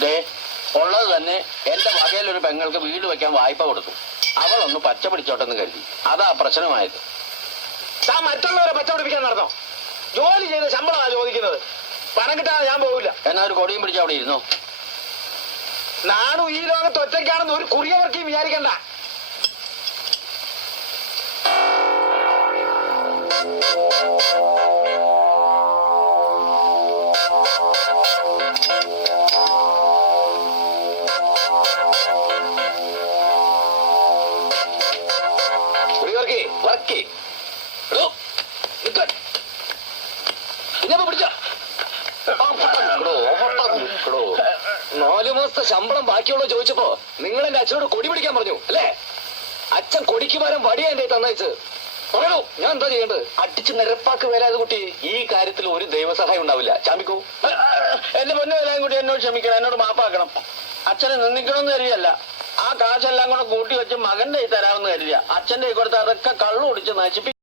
ദേ ഉള്ളത് തന്നെ എന്റെ വകയിലൊരു പെങ്ങൾക്ക് വീട് വെക്കാൻ വായ്പ കൊടുത്തു. അവളൊന്ന് പച്ച പിടിച്ചോട്ടെന്ന് കരുതി. അതാ പ്രശ്നമായത്. താൻ മറ്റുള്ളവരെ പച്ച പിടിപ്പിക്കാൻ നടന്നോ? ജോലി ചെയ്ത ശമ്പളമാണ് ചോദിക്കുന്നത്. പണം കിട്ടാതെ ഞാൻ പോകില്ല. എന്നാ ഒരു കൊടിയും പിടിച്ച് അവിടെ ഇരുന്നോ. നാനും ഈ ലോകത്ത് ഒറ്റയ്ക്കാണെന്ന് ഒരു കുറിയവർക്ക് വിചാരിക്കണ്ട. നാലു മാസത്തെ ശമ്പളം ബാക്കിയുള്ള ചോദിച്ചപ്പോ നിങ്ങൾ എന്റെ അച്ഛനോട് കൊടി പിടിക്കാൻ പറഞ്ഞു അല്ലേ? അച്ഛൻ കൊടിക്ക് പകരം വടിയാ എന്റെ തന്നയച്ച്. പറയണോ ഞാൻ എന്താ ചെയ്യേണ്ടത്? അടിച്ച് നിരപ്പാക്ക് വരാതെ കുട്ടി. ഈ കാര്യത്തിൽ ഒരു ദൈവസഹായം ഉണ്ടാവില്ല. ചാമിക്കോ, എന്റെ പൊന്നു വരാൻ കുട്ടി എന്നോട് ക്ഷമിക്കണം, എന്നോട് മാപ്പാക്കണം. അച്ഛനെ നിന്ദിക്കണമെന്ന് കരുതിയല്ല, ആ കാശെല്ലാം കൂടെ കൂട്ടി വെച്ച് മകന്റെ കൈ തരാമെന്ന് കരുതിയ. അച്ഛന്റെ കൈ കൊടുത്ത് അതൊക്കെ കള്ളു കുടിച്ച് നശിപ്പിക്കും.